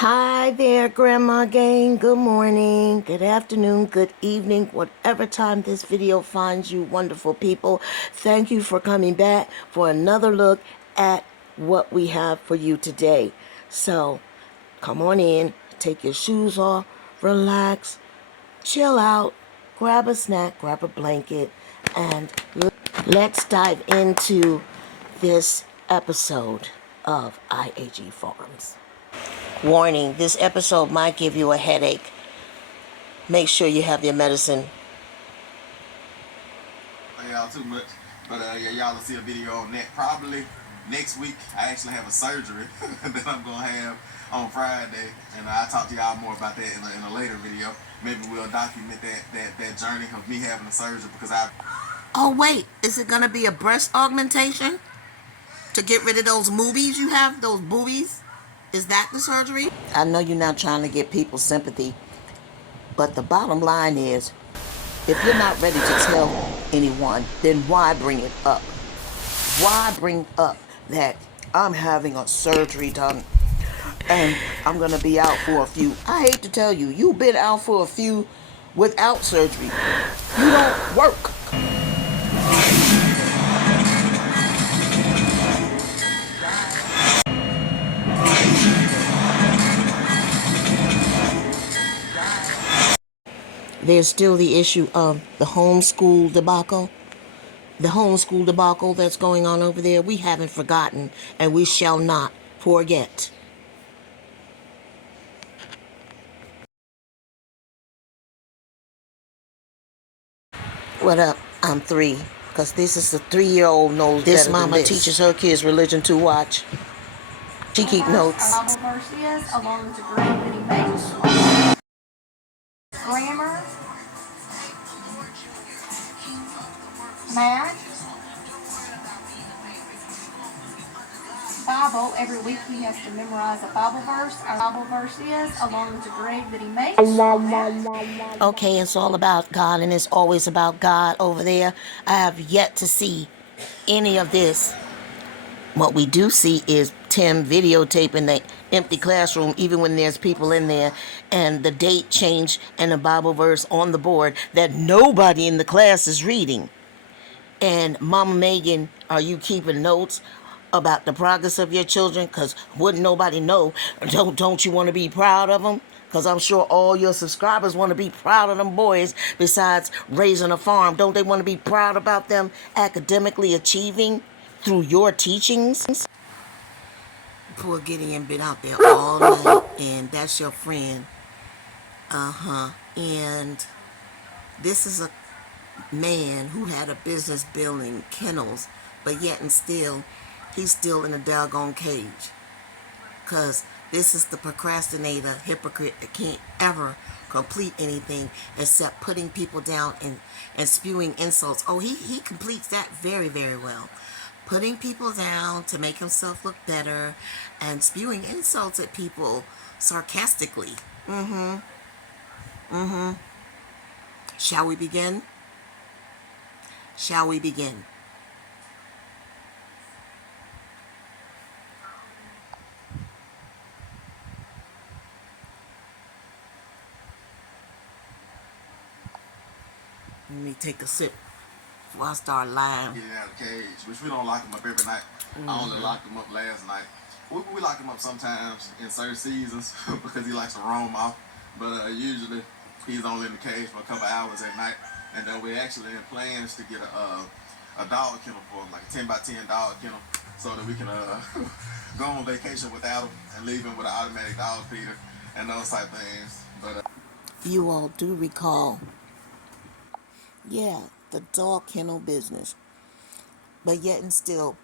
Hi there, Grandma Gang. Good morning, good afternoon, good evening, whatever time this video finds you, wonderful people. Thank you for coming back for another look at what we have for you today. So, come on in, take your shoes off, relax, chill out, grab a snack, grab a blanket, and let's dive into this episode of IAG Farms. Warning, this episode might give you a headache. Make sure you have your medicine. Y'all too much, but yeah, y'all will see a video on that probably next week. I actually have a surgery that I'm gonna have on Friday, and I'll talk to y'all more about that in a later video. Maybe we'll document that journey of me having a surgery because I. Oh wait, is it gonna be a breast augmentation to get rid of those boobies you have? Those boobies? Is that the surgery? I know you're not trying to get people's sympathy, but the bottom line is, if you're not ready to tell anyone, then why bring it up? Why bring up that I'm having a surgery done and I'm going to be out for a few? I hate to tell you, you've been out for a few without surgery. You don't work. There's still the issue of the homeschool debacle. The homeschool debacle that's going on over there. We haven't forgotten, and we shall not forget. What up? I'm 3. Because this is the 3-year-old knows this better mama than this. Teaches her kids religion to watch. She keep notes. Bible verse is, along with the grade that he makes. Grammar, math, Bible. Every week he has to memorize a Bible verse. Our Bible verse is, along with the grade that he makes. Okay, it's all about God, and it's always about God over there. I have yet to see any of this. What we do see is Tim videotaping the empty classroom, even when there's people in there, and the date change and a Bible verse on the board that nobody in the class is reading. And Mama Megan, are you keeping notes about the progress of your children? Because wouldn't nobody know? Don't you want to be proud of them? Because I'm sure all your subscribers want to be proud of them boys. Besides raising a farm, don't they want to be proud about them academically achieving through your teachings? Poor Gideon been out there all night, and that's your friend. And this is a man who had a business building kennels, but yet and still, he's still in a doggone cage. Because this is the procrastinator, hypocrite that can't ever complete anything except putting people down and spewing insults. Oh, he completes that very, very well. Putting people down to make himself look better and spewing insults at people sarcastically. Shall we begin? Shall we begin? Let me take a sip before I start lying. Getting out of the cage, which we don't lock him up every night. I only locked him up last night. We lock him up sometimes in certain seasons because he likes to roam off. But usually he's only in the cage for a couple hours at night. And then we're actually in plans to get a dog kennel for him, like a 10 by 10 dog kennel, so that we can go on vacation without him and leave him with an automatic dog feeder and those type things. But you all do recall, yeah, the dog kennel business. But yet and still,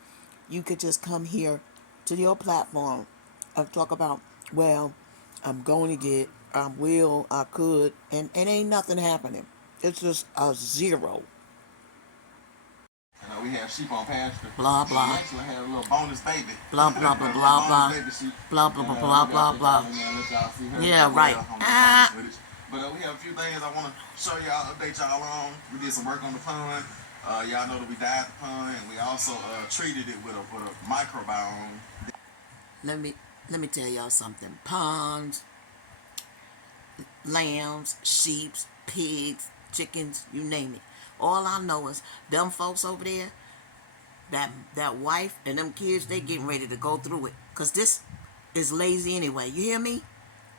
you could just come here to your platform and talk about, well, I'm going to get, I will, I could, and ain't nothing happening. It's just a zero. we have sheep on pasture. Blah, blah. We actually had a little bonus baby. Blah, blah, blah, blah, blah. Blah, blah, blah, blah, blah, blah. Yeah, right. But we have a few things I want to show y'all, update y'all on. We did some work on the pond. Y'all know that we dyed the pond, and we also treated it with a microbiome. Let me Let me tell y'all something. Ponds, lambs, sheep, pigs, chickens, you name it. All I know is them folks over there, that wife and them kids, they getting ready to go through it. Cause this is lazy anyway. You hear me?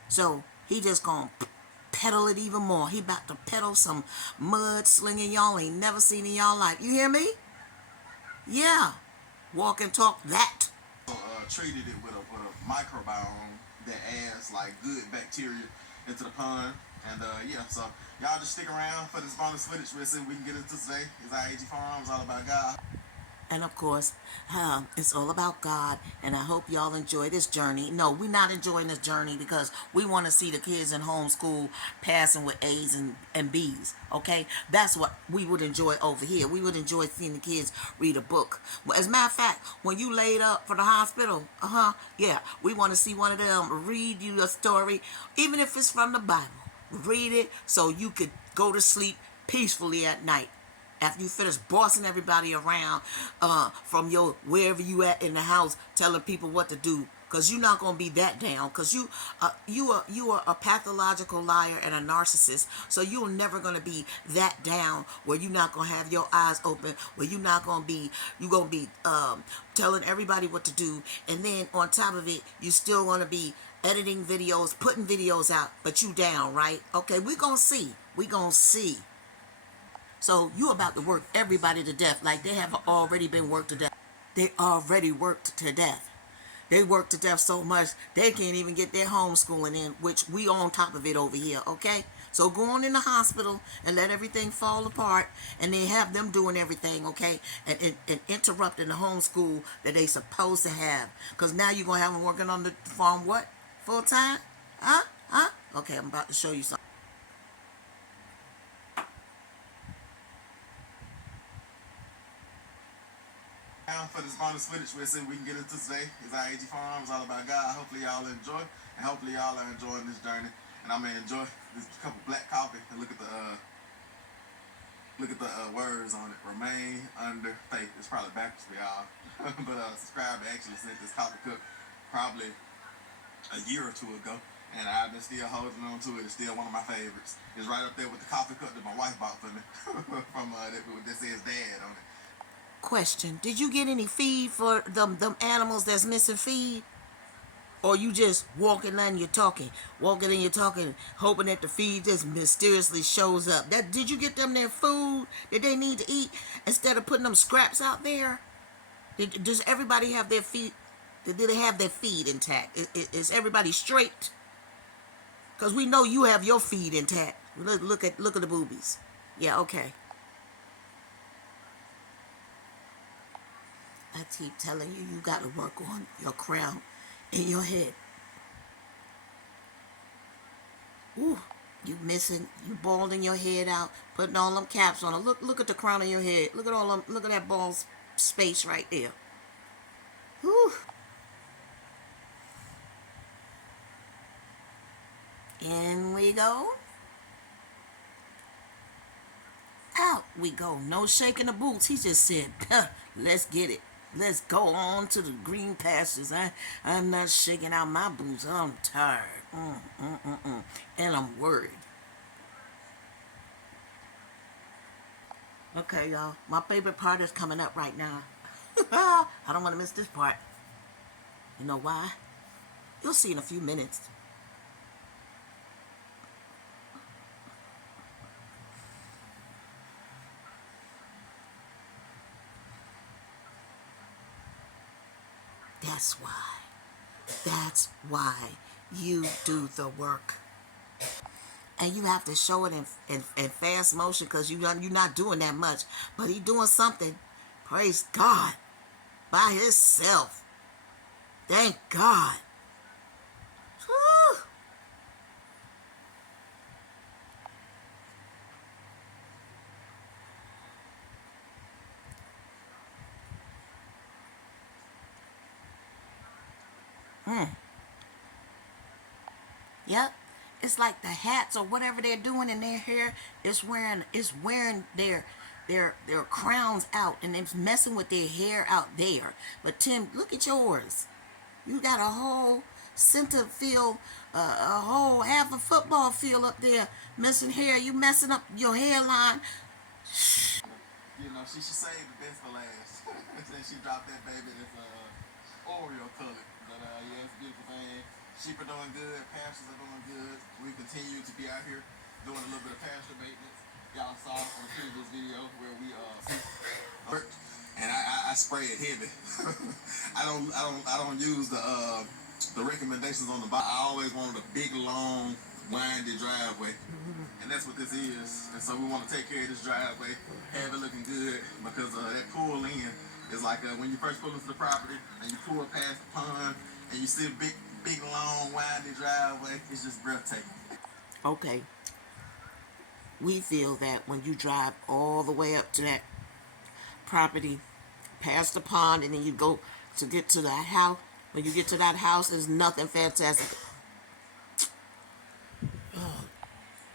So he just gonna pedal it even more. He about to pedal some mud slinging y'all ain't never seen in y'all life. You hear me? Yeah. Walk and talk that. Treated it with a microbiome that adds like good bacteria into the pond. And yeah, so y'all just stick around for this bonus footage. We'll see if we can get into today. It's IAG Farms, all about God. And of course, it's all about God. And I hope y'all enjoy this journey. No, we're not enjoying this journey because we want to see the kids in homeschool passing with A's and B's. Okay? That's what we would enjoy over here. We would enjoy seeing the kids read a book. As a matter of fact, when you laid up for the hospital, yeah, we want to see one of them read you a story, even if it's from the Bible. Read it so you could go to sleep peacefully at night. After you finish bossing everybody around from your wherever you at in the house, telling people what to do, because you're not gonna be that down. Because you are a pathological liar and a narcissist. So you're never gonna be that down where you're not gonna have your eyes open. Where you're not gonna be telling everybody what to do, and then on top of it, you still gonna be editing videos, putting videos out, but you down, right? Okay, we gonna see. We gonna see. So you about to work everybody to death like they have already been worked to death. They already worked to death. They worked to death so much they can't even get their homeschooling in, which we on top of it over here, okay? So go on in the hospital and let everything fall apart, and then have them doing everything, okay? And interrupting the homeschool that they supposed to have. Because now you're going to have them working on the farm what? Full time? Huh? Okay, I'm about to show you something. For this bonus footage, we'll see if we can get into today. It's IAG Farms, all about God. Hopefully y'all enjoy, and hopefully y'all are enjoying this journey. And I'm gonna enjoy this cup of black coffee and look at the words on it. Remain under faith. It's probably backwards for y'all, but subscribe actually sent this coffee cup probably a year or two ago, and I've been still holding on to it. It's still one of my favorites. It's right up there with the coffee cup that my wife bought for me from that says Dad on it. Question: did you get any feed for them animals that's missing feed? Or you just walking and you're talking, hoping that the feed just mysteriously shows up? Did you get them their food that they need to eat instead of putting them scraps out there? Does everybody have their feed? Did they have their feed intact? Is everybody straight? Because we know you have your feed intact. Look at the boobies. Yeah, okay. I keep telling you, you got to work on your crown in your head. Ooh, you missing, you balding your head out, putting all them caps on. Look at the crown of your head. Look at all them, look at that bald space right there. Whew. In we go. Out we go. No shaking the boots. He just said, let's get it. Let's go on to the green pastures. I'm not shaking out my boots. I'm tired. And I'm worried. Okay, y'all. My favorite part is coming up right now. I don't want to miss this part. You know why? You'll see in a few minutes. That's why. That's why you do the work. And you have to show it in fast motion because you're not doing that much. But he's doing something. Praise God. By himself. Thank God. Whew. Yep. It's like the hats or whatever they're doing in their hair. It's wearing their crowns out, and it's messing with their hair out there. But Tim, look at yours. You got a whole center field, a whole half a football field up there missing hair. You messing up your hairline. You know, she should save the best for last. Since she dropped that baby that's Oreo color. But yeah, it's a beautiful thing. Sheep are doing good, pastures are doing good. We continue to be out here doing a little bit of pasture maintenance. Y'all saw on the previous video where we and I spray it heavy. I don't use the recommendations on the bottom. I always wanted a big, long, windy driveway. And that's what this is. And so we want to take care of this driveway, have it looking good, because that pull in is like when you first pull into the property and you pull past the pond and you see a big, long, windy driveway. It's just breathtaking. Okay. We feel that when you drive all the way up to that property, past the pond, and then you go to get to that house, when you get to that house, there's nothing fantastic.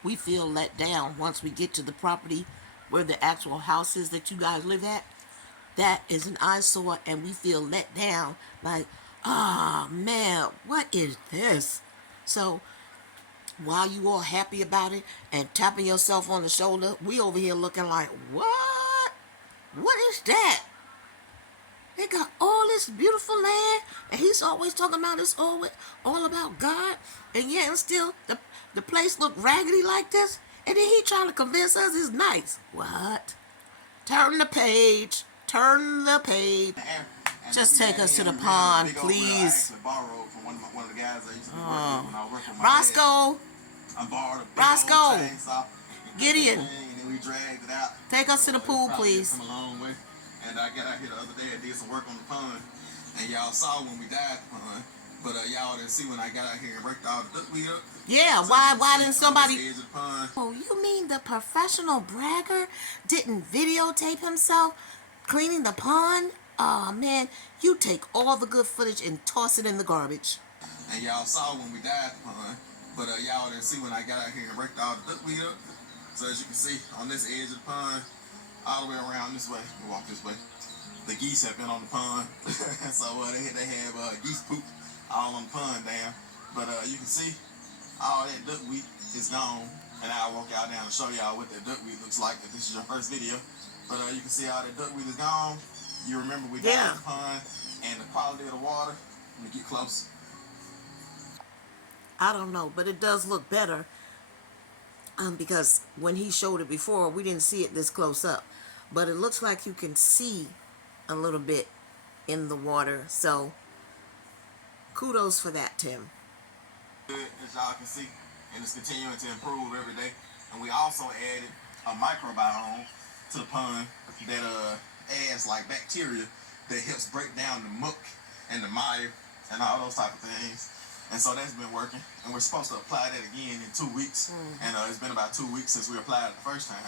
We feel let down once we get to the property where the actual house is that you guys live at. That is an eyesore, and we feel let down. Like, ah, man, what is this? So, while you all happy about it and tapping yourself on the shoulder, we over here looking like, what? What is that? They got all this beautiful land, and he's always talking about it's all about God, and yet and still the place look raggedy like this, and then he trying to convince us it's nice. What? Turn the page. Turn the page. Just take us to the pond, please. I borrowed from one of the guys I used to work with when I worked with my Roscoe. dad. I borrowed a big Roscoe. old chainsaw. Gideon. And then we dragged it out. Take us to the pool, Probably please. come a long way. And I got out here the other day and did some work on the pond. And y'all saw when we died the pond. But y'all didn't see when I got out here and raked all the duckweed up. Yeah, So why didn't somebody... Edge of the pond. Oh, you mean the professional bragger didn't videotape himself cleaning the pond? Aw, man, you take all the good footage and toss it in the garbage. And y'all saw when we died the pond. But y'all didn't see when I got out here and raked all the duckweed up. So as you can see, on this edge of the pond, all the way around this way, we walk this way, the geese have been on the pond. So they have geese poop all on the pond down. But you can see all that duckweed is gone. And I'll walk y'all down and show y'all what that duckweed looks like if this is your first video. But you can see all that duckweed is gone. You remember we died in the pond and the quality of the water. Let me get close. I don't know, but it does look better. Because when he showed it before, we didn't see it this close up. But it looks like you can see a little bit in the water. So, kudos for that, Tim. Good, as y'all can see, and it's continuing to improve every day. And we also added a microbiome to the pond that adds like bacteria that helps break down the muck and the mire and all those type of things. And so that's been working. And we're supposed to apply that again in 2 weeks. And it's been about 2 weeks since we applied it the first time.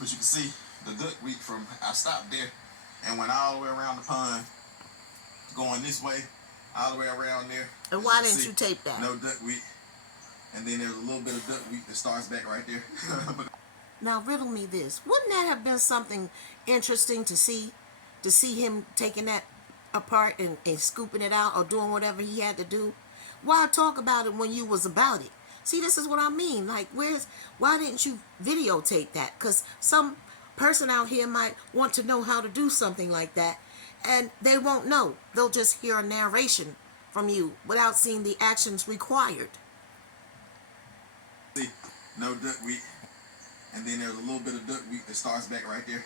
But you can see the duckweed from, I stopped there and went all the way around the pond, going this way, all the way around there. And why didn't you tape that? No duckweed. And then there's a little bit of duckweed that starts back right there. Now, riddle me this. Wouldn't that have been something interesting to see? To see him taking that apart and scooping it out or doing whatever he had to do? Why talk about it when you was about it? See, this is what I mean. Like, why didn't you videotape that? Because some person out here might want to know how to do something like that, and they won't know. They'll just hear a narration from you without seeing the actions required. See, no duckweed. And then there's a little bit of duckweed that starts back right there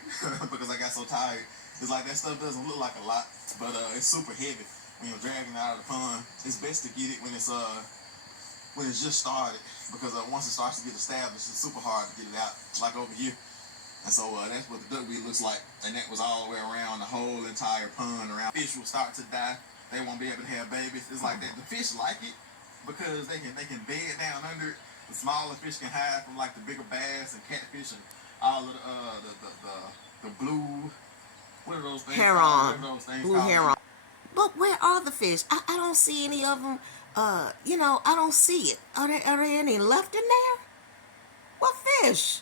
because I got so tired. It's like that stuff doesn't look like a lot, but it's super heavy. When you're dragging it out of the pond, it's best to get it when it's just started, because once it starts to get established, it's super hard to get it out, like over here. And so that's what the duckweed looks like, and that was all the way around the whole entire pond around. Fish will start to die. They won't be able to have babies. It's like that. The fish like it because they can bed down under it. The smaller fish can hide from like the bigger bass and catfish and all of the blue. What are those things? Heron. Blue called? heron. But where are the fish? I don't see any of them. I don't see it. Are there any left in there? What fish?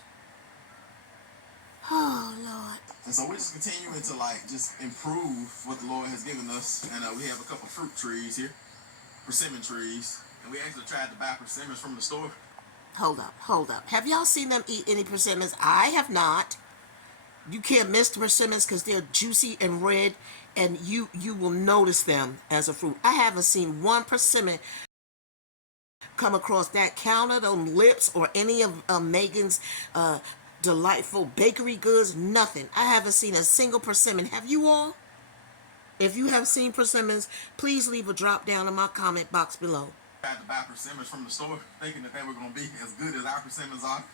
Oh, Lord. And so we're just continuing to just improve what the Lord has given us. And we have a couple fruit trees here. persimmon trees, and we actually tried to buy persimmons from the store. Hold up, hold up. Have y'all seen them eat any persimmons? I have not. You can't miss the persimmons because they're juicy and red, and you will notice them as a fruit. I haven't seen one persimmon come across that counter, them lips, or any of Megan's delightful bakery goods. Nothing. I haven't seen a single persimmon. Have you all? If you have seen persimmons, please leave a drop down in my comment box below. Tried to buy persimmons from the store, thinking that they were going to be as good as our persimmons are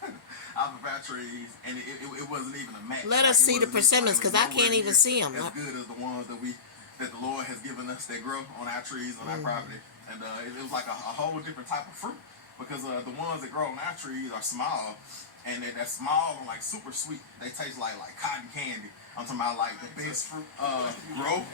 off of our trees, and it wasn't even a match. Let us see the persimmons, because I can't even see them. As good as the ones that the Lord has given us that grow on our trees, on our property. And it was like a whole different type of fruit, because the ones that grow on our trees are small, and they're small and like super sweet. They taste like cotton candy. I'm talking about like the best fruit. Grow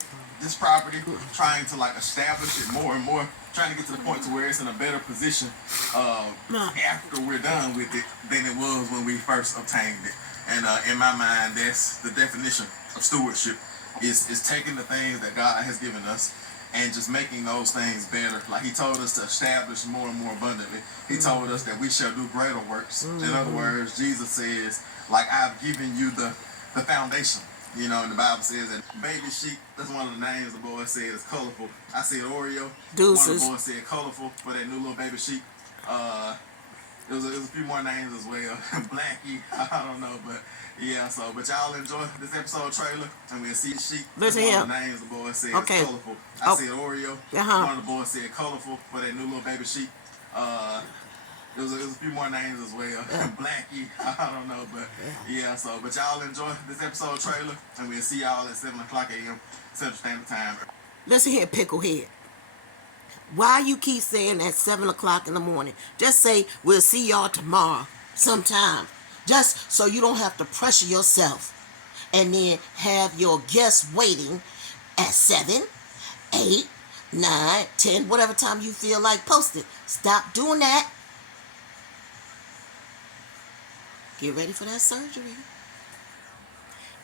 this property, trying to like establish it more and more, trying to get to the point to where it's in a better position after we're done with it than it was when we first obtained it. And in my mind, that's the definition of stewardship, is taking the things that God has given us and just making those things better. Like he told us to establish more and more abundantly. He told us that we shall do greater works. In other words, Jesus says, like, I've given you the foundation. You know, and the Bible says that baby sheep, that's one of the names the boy said is colorful. I said Oreo. Deuces. One of the boys said colorful for that new little baby sheep. There was a few more names as well. Blackie, I don't know, but yeah, but y'all enjoy this episode trailer, and we'll see the sheep. Listen One here. of the names the boy said Okay. is colorful. I said Oreo. One of the boys said colorful for that new little baby sheep. There was a few more names as well. Blackie, I don't know, but yeah, but y'all enjoy this episode trailer, and we'll see y'all at 7 o'clock a.m. Central Standard Time. Listen here, Picklehead. Why you keep saying at 7 o'clock in the morning? Just say, we'll see y'all tomorrow sometime. Just so you don't have to pressure yourself and then have your guests waiting at 7, 8, 9, 10, whatever time you feel like posting. Stop doing that. Get ready for that surgery.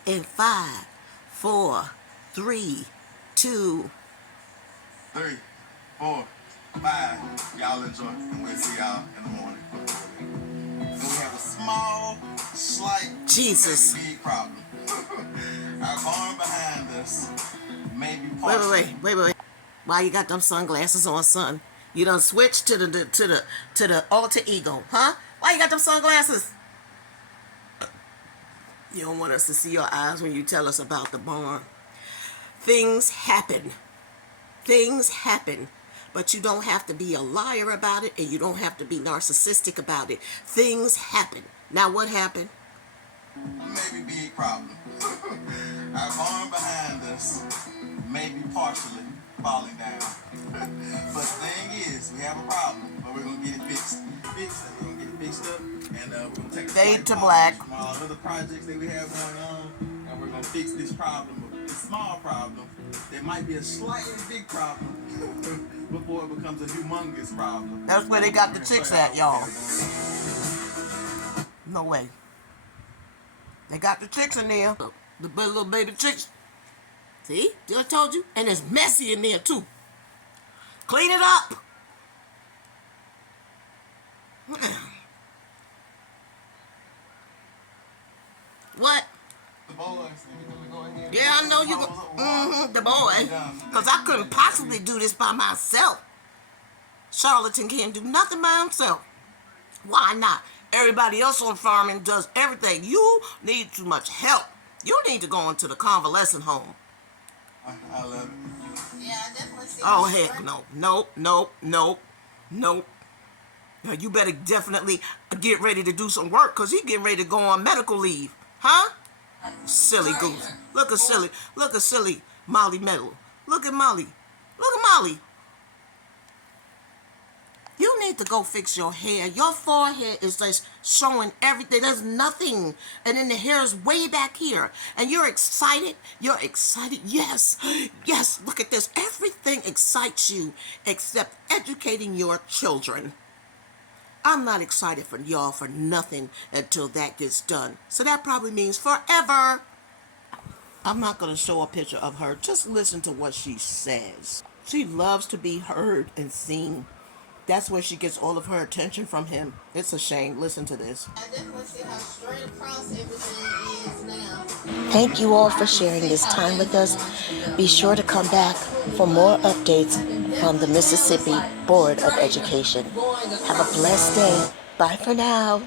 In 5, 4, 3, 2. 3, 4, 5. Y'all enjoy, and we'll see y'all in the morning. So we have a small, slight, Jesus. big problem. Our barn behind us may be partial. Wait. Why you got them sunglasses on, son? You done switched to the alter ego, huh? Why you got them sunglasses? You don't want us to see your eyes when you tell us about the barn. Things happen. But you don't have to be a liar about it, and you don't have to be narcissistic about it. Things happen. Now what happened? Maybe big problem. Our barn behind us may be partially falling down. But the thing is, we have a problem, but we're gonna get it fixed. We're gonna get it fixed up, and we're gonna take a Fade slight to pause black. from all other projects that we have going on, and we're gonna fix this problem. This small problem, there might be a slightly big problem before it becomes a humongous problem. That's where they got the chicks at, y'all. No way. They got the chicks in there. The little baby chicks. See? I told you. And it's messy in there, too. Clean it up. What? The boys, we go ahead. Yeah, I know you go. The boy. Because I couldn't possibly do this by myself. Charlatan can't do nothing by himself. Why not? Everybody else on farming does everything. You need too much help. You need to go into the convalescent home. I love it. Yeah, I definitely see. Oh, heck no. Nope. Now, you better definitely get ready to do some work, because he's getting ready to go on medical leave. Huh? Silly goose. Look at silly Molly Metal. Look at Molly. You need to go fix your hair. Your forehead is just showing everything. There's nothing. And then the hair is way back here. And you're excited. Yes. Look at this. Everything excites you except educating your children. I'm not excited for y'all for nothing until that gets done. So that probably means forever. I'm not going to show a picture of her. Just listen to what she says. She loves to be heard and seen. That's where she gets all of her attention from him. It's a shame. Listen to this. I definitely see how straight across everything is now. Thank you all for sharing this time with us. Be sure to come back for more updates from the Mississippi Board of Education. Have a blessed day. Bye for now.